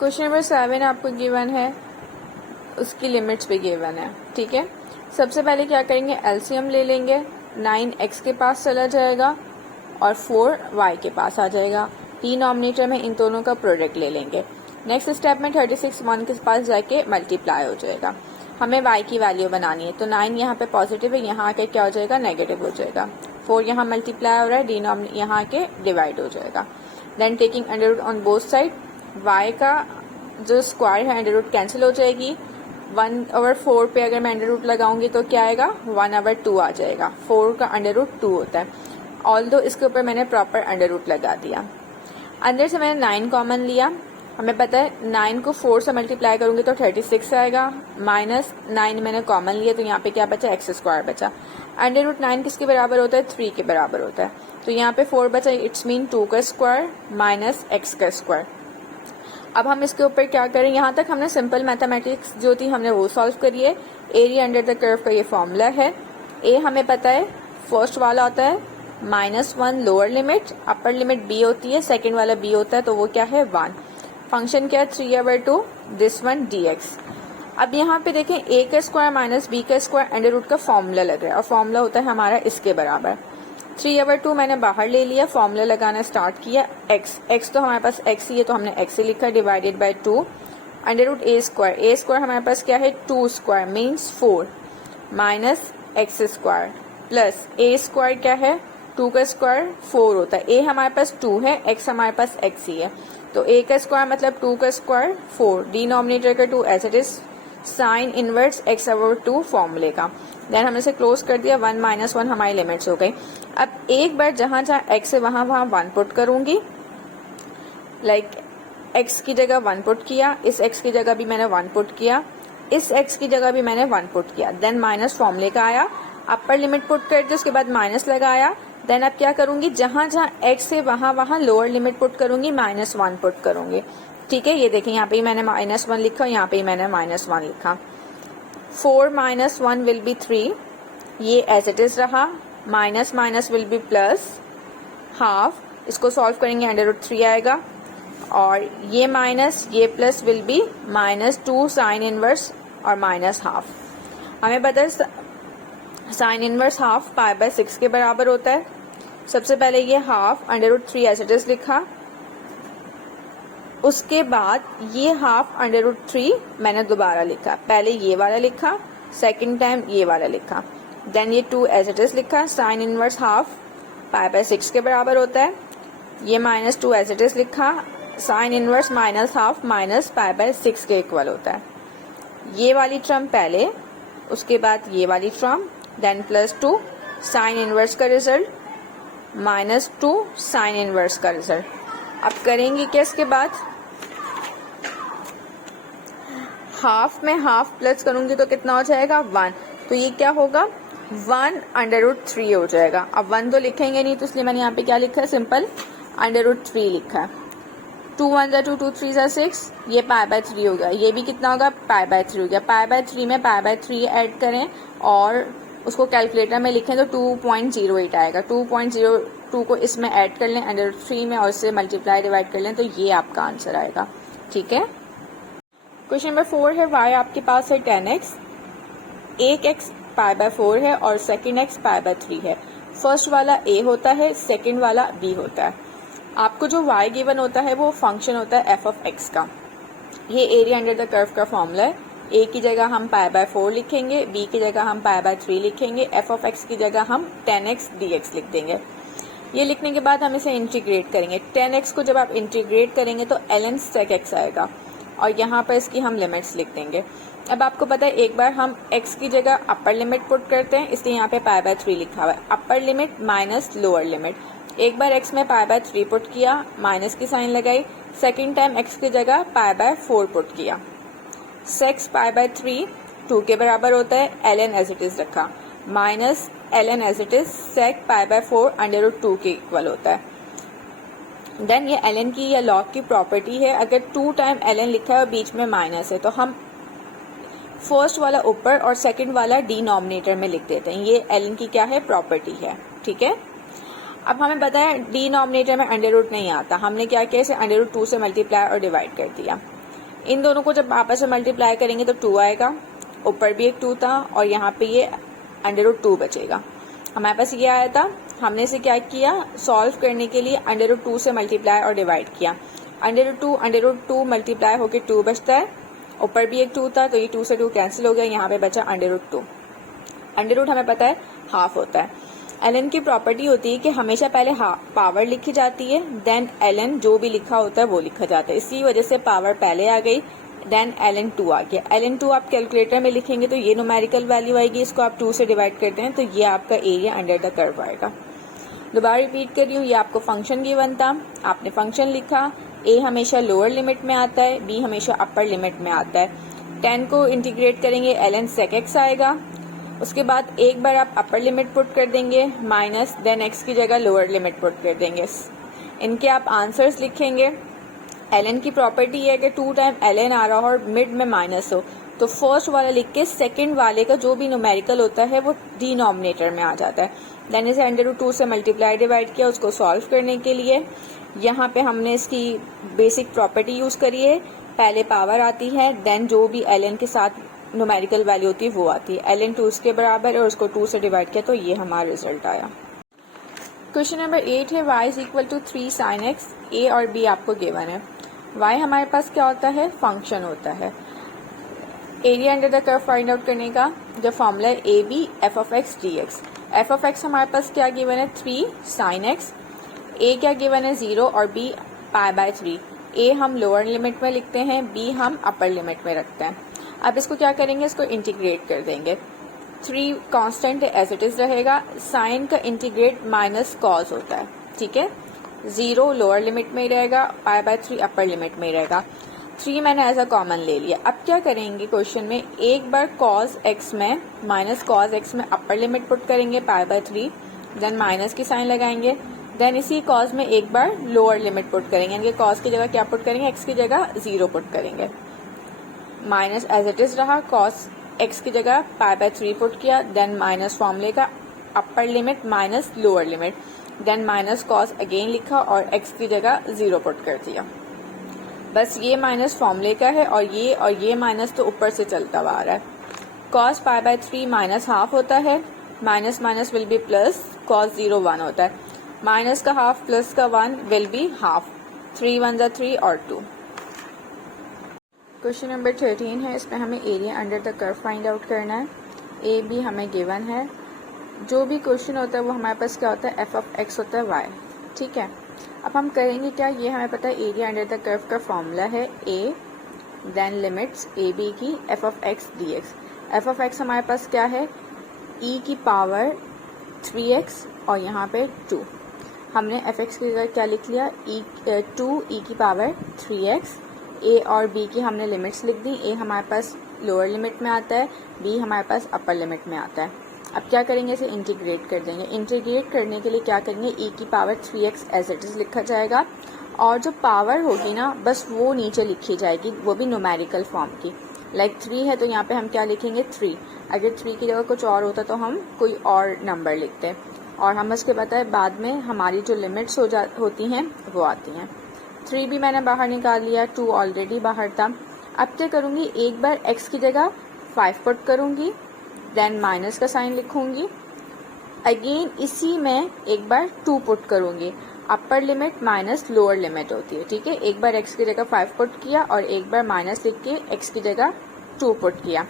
Question number 7 आपको given है, उसकी लिमिट्स भी गिवन है। ठीक है, सबसे पहले क्या करेंगे, एलसीएम ले लेंगे। 9x के पास चला जाएगा और 4y के पास आ जाएगा। डिनोमिनेटर में इन दोनों का प्रोडक्ट ले लेंगे। नेक्स्ट स्टेप में 36 1 के पास जाके मल्टीप्लाई हो जाएगा। हमें y की वैल्यू बनानी है, तो 9 यहाँ पे पॉजिटिव है, यहाँ आके क्या हो जाएगा, नेगेटिव हो जाएगा। 4 यहाँ मल्टीप्लाई हो रहा है, डिनोमिनेटर यहाँ के डिवाइड हो जाएगा। Then taking under root on both side, y का जो स्क्वायर है अंडर रूट कैंसिल हो जाएगी। 1/4 पे अगर मैं अंडर रूट लगाऊंगी तो क्या आएगा, 1/2 आ जाएगा। 4 का अंडर रूट 2 होता है। ऑल्दो इसके ऊपर मैंने प्रॉपर अंडर रूट लगा दिया। अंदर से मैंने 9 कॉमन लिया। हमें पता है 9 को 4 से मल्टीप्लाई करूंगी तो 36 आएगा। माइनस 9 मैंने कॉमन लिया, तो यहाँ पे क्या बचा, एक्स स्क्वायर बचा। अंडर रूट 9 किसके बराबर होता है, 3 के बराबर होता है। तो यहाँ पे 4 बचा, इट्स मीन 2 का स्क्वायर माइनस एक्स का स्क्वायर। अब हम इसके ऊपर क्या करें, यहाँ तक हमने सिंपल मैथमेटिक्स जो थी हमने वो सॉल्व करी है। एरिया अंडर द कर्व का ये फॉर्मूला है। ए हमें पता है फर्स्ट वाला होता है -1 lower limit, upper limit b होती है, सेकंड वाला b होता है, तो वो क्या है 1। फंक्शन क्या है 3/2 दिस वन dx। अब यहाँ पे देखें a का स्क्वायर माइनस b का स्क्वायर अंडर रूट का फॉर्मूला लग रहा है और फॉर्मूला होता है हमारा इसके बराबर। 3/2 मैंने बाहर ले लिया, फॉर्मूला लगाना स्टार्ट किया। x तो हमारे पास x ही है तो हमने x ही लिखा, divided by 2 under root a square हमारे पास क्या है 2 square means 4 minus x square plus a square क्या है 2 का स्क्वायर 4 होता है। a हमारे पास 2 है, x हमारे पास x ही है, तो a का स्क्वायर मतलब 2 का स्क्वायर 4, डिनोमिनेटर का 2 as it is, sine inverse x/2 फॉर्मूले का। देन हमने इसे क्लोज कर दिया, 1 - 1 हमारी लिमिट्स हो गई। अब एक बार जहां जहां x है वहां 1 पुट करूंगी, लाइक x की जगह 1 पुट किया, इस x की जगह भी मैंने 1 पुट किया, इस x की जगह भी मैंने 1 पुट किया। देन माइनस फॉर्मूले का आया, अपर लिमिट पुट कर दी, उसके बाद माइनस लगाया। देन अब क्या करूंगी, जहां जहां x है वहां लोअर लिमिट पुट करूंगी, -1 पुट करूंगी। ठीक है, ये देखें यहाँ पे मैंने -1 लिखा, यहाँ पे मैंने -1 लिखा। 4 - 1 विल बी 3, ये एज इट इज रहा। Minus minus will be plus half, इसको सॉल्व करेंगे अंडर रूट 3 आएगा, और ये माइनस ये plus will be -2 sine inverse और माइनस हाफ। हमें पता है साइन इनवर्स हाफ π/6 के बराबर होता है। सबसे पहले ये half under root 3 as it is लिखा, उसके बाद ये हाफ अंडर रूट 3 मैंने दोबारा लिखा, पहले ये वाला लिखा, सेकंड टाइम ये वाला लिखा, देन ये 2 एज इट इज लिखा। साइन इनवर्स हाफ π/6 के बराबर होता है, ये -2 एज इट इज लिखा, sine inverse minus half minus π/6 के इक्वल होता है। ये वाली टर्म पहले, उसके बाद ये वाली टर्म, देन +2 साइन इनवर्स का रिजल्ट, -2 साइन इनवर्स का रिजल्ट। अब करेंगे क्या, इसके बाद हाफ में हाफ प्लस करूंगी तो कितना हो जाएगा 1, तो ये क्या होगा 1 अंडर रूट 3 हो जाएगा। अब 1 तो लिखेंगे नहीं, तो इसलिए मैंने यहाँ पे क्या लिखा है, सिंपल अंडर रूट 3 लिखा है। 2 1 2 2 3 6, ये π/3 हो गया, ये भी कितना होगा π/3 हो गया। π/3 में π/3 ऐड करें और उसको कैलकुलेटर में लिखें तो 2.08 आएगा। 2.02 को इसमें ऐड कर लें अंडर रूट 3 में और इससे मल्टीप्लाई डिवाइड कर लें, तो ये आपका आंसर आएगा। ठीक है, क्वेश्चन नंबर 4 है, y आपके पास है 10x, एक x π/4 है और सेकेंड x π/3 है। फर्स्ट वाला a होता है, सेकेंड वाला b होता है। आपको जो y गिवन होता है वो फंक्शन होता है f(x) का। ये एरिया अंडर द कर्व का फॉर्मूला है। a की जगह हम π/4 लिखेंगे, b की जगह हम π/3 लिखेंगे, f(x) की जगह हम 10x dx लिख देंगे। ये लिखने के बाद हम इसे इंटीग्रेट करेंगे। 10x को जब आप इंटीग्रेट करेंगे तो ln sec x आएगा और यहाँ पर इसकी हम लिमिट्स लिख देंगे। अब आपको पता है एक बार हम x की जगह अपर लिमिट पुट करते हैं, इसलिए यहाँ पे π/3 लिखा हुआ है, अपर लिमिट माइनस लोअर लिमिट। एक बार x में π/3 पुट किया, माइनस की साइन लगाई, सेकेंड टाइम x की जगह π/4 पुट किया। सेक्स π/3 2 के बराबर होता है, ln एज इट इज रखा, minus ln as it is sec π/4 under root 2 के इक्वल होता है। देन ये ln की या log की प्रॉपर्टी है, अगर 2 टाइम ln लिखा है और बीच में माइनस है तो हम फर्स्ट वाला ऊपर और सेकंड वाला डिनोमिनेटर में लिख देते हैं। ये ln की क्या है, प्रॉपर्टी है। ठीक है, अब हमें पता है डिनोमिनेटर में अंडर रूट नहीं आता, हमने क्या किया, इसे अंडर रूट 2 से मल्टीप्लाई और डिवाइड कर दिया। इन दोनों को जब आपस में मल्टीप्लाई करेंगे तो 2 आएगा, ऊपर भी एक 2 था और यहाँ पे ये √2 बचेगा। हमारे पास ये आया था, हमने इसे क्या किया, सॉल्व करने के लिए √2 से मल्टीप्लाई और डिवाइड किया। √2 मल्टीप्लाई होके 2 बचता है, ऊपर भी एक 2 था तो ये 2 से 2 कैंसिल हो गया, यहाँ पे बचा √2। अंडर हमें पता है हाफ होता है। ln की प्रॉपर्टी होती है कि हमेशा पहले पावर लिखी जाती है, देन ln जो भी लिखा होता है वो लिखा जाता है। इसी वजह से पावर पहले आ गई, देन ln2 आ गया। ln2 आप कैलकुलेटर में लिखेंगे तो ये न्यूमेरिकल वैल्यू आएगी, इसको आप 2 से डिवाइड करते हैं तो ये आपका एरिया अंडर द कर्व आएगा। दोबारा रिपीट कर रही हूँ, ये आपको फंक्शन गिवन था, आपने फंक्शन लिखा, a हमेशा लोअर लिमिट में आता है, b हमेशा अपर लिमिट में आता है। 10 को इंटीग्रेट करेंगे ln sec x आएगा, उसके बाद एक बार आप अपर लिमिट पुट कर देंगे माइनस, देन x की जगह लोअर लिमिट पुट कर देंगे। इनके आप आंसर्स लिखेंगे। ln की प्रॉपर्टी है कि 2 टाइम ln आ रहा हो और मिड में माइनस हो तो फर्स्ट वाला लिख के सेकंड वाले का जो भी न्यूमेरिकल होता है वो डिनोमिनेटर में आ जाता है। देन इसे √2 से मल्टीप्लाई डिवाइड किया उसको सॉल्व करने के लिए। यहाँ पे हमने इसकी बेसिक प्रॉपर्टी यूज करी है, पहले पावर आती है, देन जो भी ln के साथ न्यूमेरिकल वैल्यू होती है वो आती है। ln 2 इसके बराबर है और उसको 2 से डिवाइड किया तो ये हमारा रिजल्ट आया। क्वेश्चन नंबर 8 है y = 3 sin x। a और b आपको गिवन है। y हमारे पास क्या होता है, फंक्शन होता है। Area under the curve find out करने का जो फॉर्मूला है ab f(x) dx। f(x) हमारे पास क्या गिवन है, 3 sin x। a क्या गिवन है, 0 और b π/3। a हम लोअर लिमिट में लिखते हैं, b हम अपर लिमिट में रखते हैं। अब इसको क्या करेंगे, इसको इंटीग्रेट कर देंगे। 3 कांस्टेंट एज इट इज रहेगा, साइन का इंटीग्रेट माइनस कॉस होता है, ठीक है। 0 लोअर लिमिट में ही रहेगा, π/3 अपर लिमिट में ही रहेगा। 3 मैंने एज अ कॉमन ले लिया। अब क्या करेंगे क्वेश्चन में, एक बार cos x में माइनस cos x में अपर लिमिट पुट करेंगे π/3, देन माइनस की साइन लगाएंगे, देन इसी cos में एक बार लोअर लिमिट पुट करेंगे, यानी cos की जगह क्या पुट करेंगे, x की जगह 0 पुट करेंगे। माइनस एज इट इज रहा, cos x की जगह π/3 पुट किया, देन माइनस फॉर्मूले का upper limit minus lower limit, then minus cos again लिखा और x की जगह 0 पुट कर दिया। बस ये माइनस फॉर्मूले का है और ये माइनस तो ऊपर से चलता हुआ आ रहा है। cos π/3 माइनस हाफ होता है, minus minus will be plus, cos 0 1 होता है, माइनस का हाफ प्लस का 1 विल बी हाफ, 3 1 3 और 2। क्वेश्चन नंबर 13 है, इसमें हमें area under the curve find out करना है। ए बी हमें गिवन है। जो भी क्वेश्चन होता है वो हमारे पास क्या होता है, f(x) होता है y, ठीक है। अब हम करेंगे क्या, ये हमें पता है एरिया अंडर द कर्व का फॉर्मूला है a, then limits a b की f(x) dx। f(x) हमारे पास क्या है, e की पावर 3x और यहाँ पे 2। हमने f(x) की जगह क्या लिख लिया, 2 e की पावर 3x। a और b की हमने लिमिट्स लिख दी, a हमारे पास लोअर लिमिट में आता है, b हमारे पास अपर लिमिट में आता है। अब क्या करेंगे, इसे इंटीग्रेट कर देंगे। इंटीग्रेट करने के लिए क्या करेंगे, e की power 3x as it is लिखा जाएगा और जो पावर होगी ना बस वो नीचे लिखी जाएगी, वो भी न्यूमेरिकल फॉर्म की। लाइक 3 है तो यहाँ पे हम क्या लिखेंगे, 3। अगर 3 की जगह कुछ और होता तो हम कोई और नंबर लिखते और हम इसके बताए बाद में हमारी जो लिमिट्स होती हैं वो आती हैं। 3 भी मैंने बाहर निकाल लिया, 2 ऑलरेडी बाहर था। अब क्या करूँगी, एक बार x की जगह 5 पुट करूँगी, देन माइनस का साइन लिखूंगी, अगेन इसी में एक बार 2 पुट करूँगी। अपर लिमिट माइनस लोअर लिमिट होती है, ठीक है। एक बार x की जगह 5 पुट किया और एक बार माइनस लिख के x की जगह 2 पुट किया।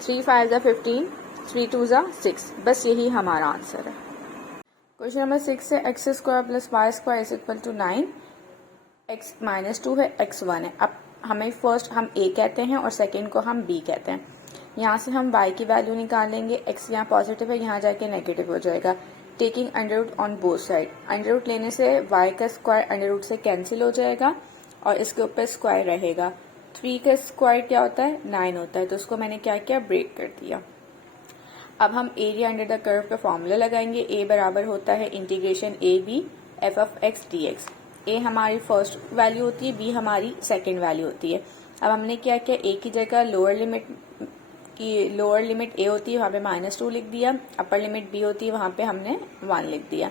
3 5 = 15, 3 2 = 6। बस यही हमारा आंसर है। क्वेश्चन नंबर 6 है, x² + y² = 9। x -2 है, x 1 है। अब हमें फर्स्ट हम a कहते हैं और सेकेंड को हम b कहते हैं। यहाँ से हम y की वैल्यू निकालेंगे, x यहाँ पॉजिटिव है, यहाँ जाके नेगेटिव हो जाएगा। Taking under on both side, under लेने से y का स्क्वायर अंडर से कैंसिल हो जाएगा और इसके ऊपर स्क्वायर रहेगा। 3 का स्क्वायर क्या होता है, 9 होता है, तो उसको मैंने क्या किया, ब्रेक कर दिया। अब हम एरिया अंडर द कर्व का फॉर्मूला लगाएंगे। a बराबर होता है integration ab f(x) dx। a हमारी फर्स्ट वैल्यू होती है, b हमारी सेकेंड वैल्यू होती है। अब हमने क्या किया, a की जगह लोअर लिमिट a होती है, वहाँ पे -2 लिख दिया। अपर लिमिट b होती है, वहाँ पे हमने 1 लिख दिया।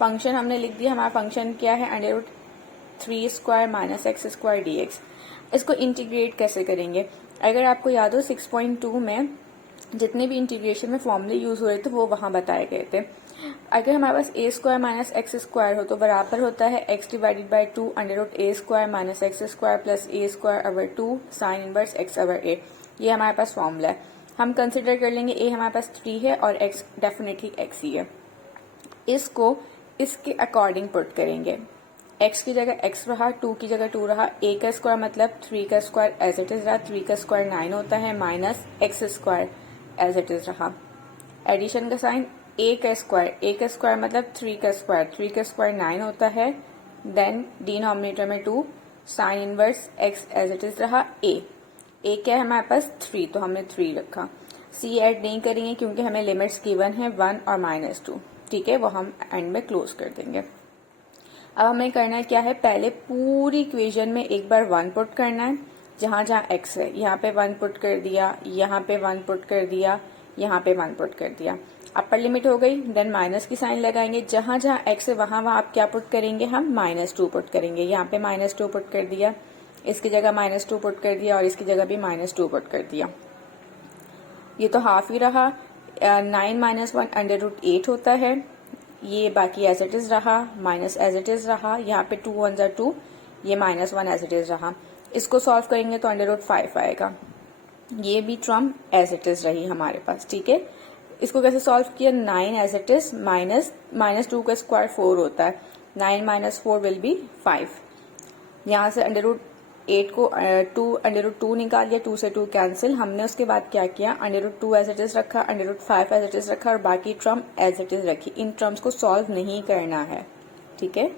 फंक्शन हमने लिख दिया, हमारा फंक्शन क्या है, √3² - x² dx। इसको इंटीग्रेट कैसे करेंगे? अगर आपको याद हो 6.2 में जितने भी इंटीग्रेशन में फॉर्मूले यूज हो रहे थे वो वहां बताए गए थे। अगर हमारे पास a square minus x square हो तो बराबर होता है x divided by 2 under root a square minus x square plus a square over 2 sine inverse x over a. ये हमारे पास फॉर्मूला है। हम कंसिडर कर लेंगे ए हमारे पास 3 है और एक्स डेफिनेटली एक्स ही है। इसको इसके अकॉर्डिंग पुट करेंगे। x की जगह x रहा, 2 की जगह 2 रहा, a का स्क्वायर मतलब 3 का स्क्वायर एज इट इज रहा, 3 का स्क्वायर 9 होता है minus x square as it is रहा। एडिशन का साइन a का स्क्वायर मतलब 3 का स्क्वायर 9 होता है, देन डिनोमिनेटर में 2 sine inverse x as it is रहा। a क्या है हमारे पास 3 तो हमने 3 रखा। c ऐड नहीं करेंगे क्योंकि हमें लिमिट्स गिवन है 1 और -2, ठीक है, वो हम एंड में क्लोज कर देंगे। अब हमें करना क्या है, पहले पूरी इक्वेशन में एक बार 1 पुट करना है। जहां जहां x है यहाँ पे 1 पुट कर दिया, यहाँ पे 1 पुट कर दिया, यहाँ पे 1 पुट कर दिया। अपर लिमिट हो गई, देन माइनस की साइन लगाएंगे। जहां जहां x है वहां आप क्या पुट करेंगे, हम -2 पुट करेंगे। यहाँ पे -2 पुट कर दिया, इसकी जगह -2 पुट कर दिया और इसकी जगह भी -2 पुट कर दिया। ये तो हाफ ही रहा। 9 - 1 अंडर रूट 8 होता है। ये बाकी एज इट इज रहा, माइनस एज इट इज रहा, यहाँ पे 2 1 जा 2, ये -1 एज इट इज रहा। इसको सॉल्व करेंगे तो अंडर रूट 5 आएगा। ये भी टर्म एज इट इज रही हमारे पास, ठीक है। इसको कैसे सॉल्व किया, 9 एज इट इज माइनस 2 का स्क्वायर 4 होता है, 9 - 4 विल बी 5। यहाँ से अंडर रूट 8 को 2 अंडर रूट 2 निकाल लिया, 2 से 2 कैंसिल। हमने उसके बाद क्या किया, under root 2 as it is रखा, under root 5 as it is रखा और बाकी टर्म एज इट इज रखी। इन टर्म्स को सॉल्व नहीं करना है, ठीक है।